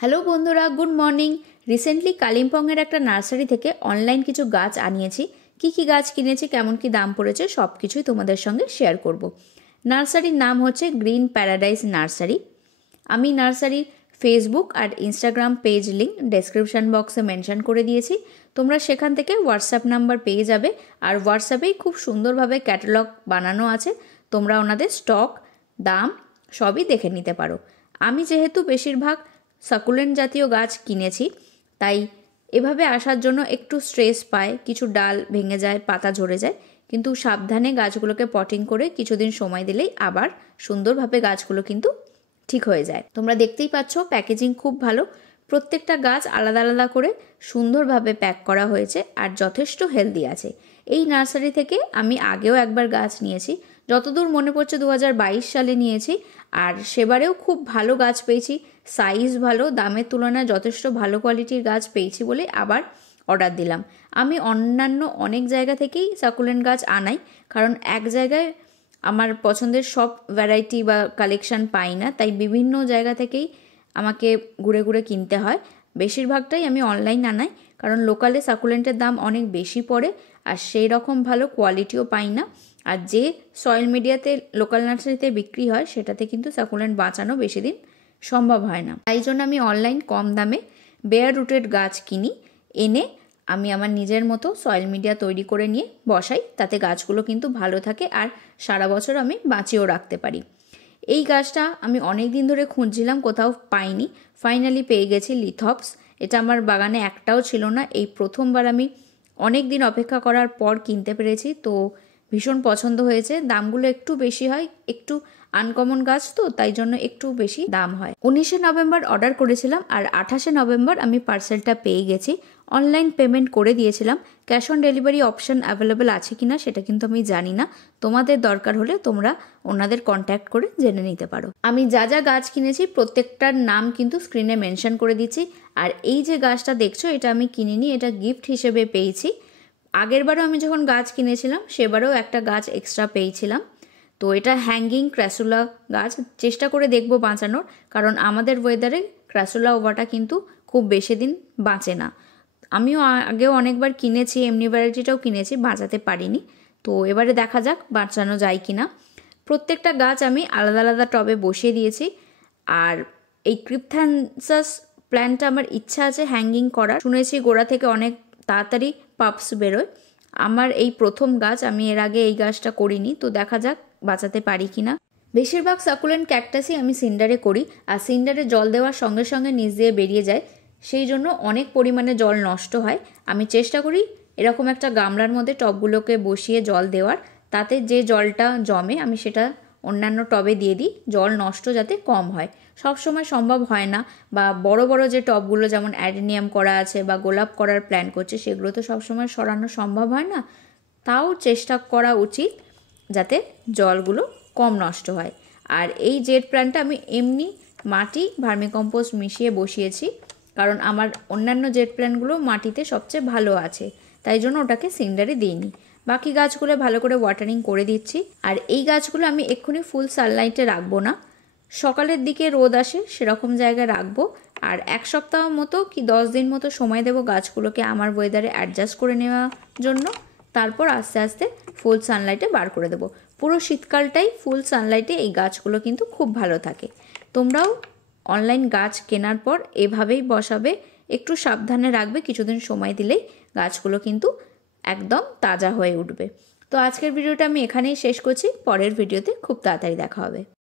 Hello বন্ধুরা, good morning. Recently কালিম্পংয়ের একটা nursery থেকে অনলাইন কিছু গাছ আনিয়েছি। কি গাছ কিনেছি, কেমন কি দাম পড়েছে, সব কিছুই তোমাদের সঙ্গে শেয়ার করব। নার্সারির নাম হচ্ছে গ্রিন প্যারাডাইস নার্সারি। আমি নার্সারির ফেসবুক আর ইনস্টাগ্রাম পেজ লিঙ্ক ডেসক্রিপশন বক্সে মেনশন করে দিয়েছি। তোমরা সেখান থেকে হোয়াটসঅ্যাপ নাম্বার পেয়ে যাবে, আর হোয়াটসঅ্যাপেই খুব সুন্দরভাবে ক্যাটালগ বানানো আছে। তোমরা ওনাদের স্টক, দাম সবই দেখে নিতে পারো। আমি যেহেতু বেশিরভাগ সাকুলেন্ট জাতীয় গাছ কিনেছি, তাই এভাবে আসার জন্য একটু স্ট্রেস পায়, কিছু ডাল ভেঙে যায়, পাতা ঝরে যায়, কিন্তু সাবধানে গাছগুলোকে পটিং করে কিছুদিন সময় দিলেই আবার সুন্দরভাবে গাছগুলো কিন্তু ঠিক হয়ে যায়। তোমরা দেখতেই পাচ্ছ প্যাকেজিং খুব ভালো, প্রত্যেকটা গাছ আলাদা আলাদা করে সুন্দরভাবে প্যাক করা হয়েছে আর যথেষ্ট হেলদি আছে। এই নার্সারি থেকে আমি আগেও একবার গাছ নিয়েছি, যতদূর মনে পড়ছে 2022 সালে নিয়েছি, আর সেবারেও খুব ভালো গাছ পেয়েছি, সাইজ ভালো, দামের তুলনায় যথেষ্ট ভালো কোয়ালিটির গাছ পেয়েছি বলে আবার অর্ডার দিলাম। আমি অন্যান্য অনেক জায়গা থেকেই সাকুলেন্ট গাছ আনাই, কারণ এক জায়গায় আমার পছন্দের সব ভ্যারাইটি বা কালেকশন পাই না, তাই বিভিন্ন জায়গা থেকেই আমাকে ঘুরে ঘুরে কিনতে হয়। বেশিরভাগটাই আমি অনলাইন আনাই, কারণ লোকালে সাকুলেন্টের দাম অনেক বেশি পড়ে আর সেই রকম ভালো কোয়ালিটিও পাই না। আর যে সয়েল মিডিয়াতে লোকাল নার্সারিতে বিক্রি হয় সেটাতে কিন্তু সাকুলেন্ট বাঁচানো বেশি দিন সম্ভব হয় না। তাই জন্য আমি অনলাইন কম দামে বেয়ার রুটেড গাছ কিনি, এনে আমি আমার নিজের মতো সয়েল মিডিয়া তৈরি করে নিয়ে বসাই, তাতে গাছগুলো কিন্তু ভালো থাকে আর সারা বছর আমি বাঁচিয়েও রাখতে পারি। এই গাছটা আমি অনেক দিন ধরে খুঁজছিলাম, কোথাও পাইনি, ফাইনালি পেয়ে গেছি লিথপস। এটা আমার বাগানে একটাও ছিল না, এই প্রথমবার আমি অনেক দিন অপেক্ষা করার পর কিনতে পেরেছি, তো ভীষণ পছন্দ হয়েছে। দামগুলো একটু বেশি হয়, একটু আনকমন গাছ তো তাই জন্য একটু বেশি দাম হয়। 19শে নভেম্বর অর্ডার করেছিলাম আর 28শে নভেম্বর আমি পার্সেলটা পেয়ে গেছি। অনলাইন পেমেন্ট করে দিয়েছিলাম, cash on delivery option available আছে কিনা সেটা কিন্তু আমি জানি না। তোমাদের দরকার হলে তোমরা ওনাদের কন্ট্যাক্ট করে জেনে নিতে পারো। আমি যা যা গাছ কিনেছি প্রত্যেকটার নাম কিন্তু স্ক্রিনে মেনশন করে দিচ্ছি। আর এই যে গাছটা দেখছো, এটা আমি কিনিনি, এটা গিফট হিসেবে পেয়েছি। আগেরবারও আমি যখন গাছ কিনেছিলাম সেবারেও একটা গাছ এক্সট্রা পেয়েছিলাম। তো এটা হ্যাঙ্গিং ক্র্যাসুলা গাছ, চেষ্টা করে দেখবো বাঁচানোর, কারণ আমাদের ওয়েদারে ক্র্যাসুলা ওভাটা কিন্তু খুব বেশি দিন বাঁচে না। আমিও আগেও অনেকবার কিনেছি, এমনি ভ্যারাইটিটাও কিনেছি, বাঁচাতে পারিনি। তো এবারে দেখা যাক বাঁচানো যায় কিনা। প্রত্যেকটা গাছ আমি আলাদা আলাদা টবে বসিয়ে দিয়েছি। আর এই ক্রিপথ্যানসাস প্ল্যান্টটা আমার ইচ্ছা আছে হ্যাঙ্গিং করার, শুনেছি গোড়া থেকে অনেক তাড়াতাড়ি পাপস বেরোয়। আমার এই প্রথম গাছ, আমি এর আগে এই গাছটা করিনি, তো দেখা যাক বাঁচাতে পারি কিনা। বেশিরভাগ সাকুলেন্ট ক্যাকটাসই আমি সিন্ডারে করি, আর সিন্ডারে জল দেওয়ার সঙ্গে সঙ্গে নিচ দিয়ে বেরিয়ে যায়, সেই জন্য অনেক পরিমাণে জল নষ্ট হয়। আমি চেষ্টা করি এরকম একটা গামলার মধ্যে টবগুলোকে বসিয়ে জল দেওয়ার, তাতে যে জলটা জমে আমি সেটা অন্যান্য টবে দিয়ে দিই, জল নষ্ট যাতে কম হয়। সব সময় সম্ভব হয় না, বা বড় বড় যে টবগুলো যেমন অ্যাডেনিয়াম করা আছে বা গোলাপ করার প্ল্যান করছে, সেগুলো তো সবসময় সরানো সম্ভব হয় না। তাও চেষ্টা করা উচিত যাতে জলগুলো কম নষ্ট হয়। আর এই জেড প্ল্যান্টটা আমি এমনি মাটি ভার্মিকম্পোস্ট মিশিয়ে বসিয়েছি, কারণ আমার অন্যান্য জেড প্ল্যান্টগুলো মাটিতে সবচেয়ে ভালো আছে, তাই জন্য ওটাকে সিন্ডারে দিইনি। বাকি গাছগুলো ভালো করে ওয়াটারিং করে দিচ্ছি। আর এই গাছগুলো আমি এক্ষুনি ফুল সানলাইটে রাখবো না, সকালের দিকে রোদ আসে সেরকম জায়গায় রাখবো। আর এক সপ্তাহ মতো কি 10 দিন মতো সময় দেবো গাছগুলোকে আমার ওয়েদারে অ্যাডজাস্ট করে নেওয়ার জন্য, তারপর আস্তে আস্তে ফুল সানলাইটে বার করে দেবো। পুরো শীতকালটাই ফুল সানলাইটে এই গাছগুলো কিন্তু খুব ভালো থাকে। তোমরাও অনলাইন গাছ কেনার পর এভাবেই বসাবে, একটু সাবধানে রাখবে, কিছুদিন সময় দিলেই গাছগুলো কিন্তু একদম তাজা হয়ে উঠবে। তো আজকের ভিডিওটা আমি এখানেই শেষ করছি, পরের ভিডিওতে খুব তাড়াতাড়ি দেখা হবে।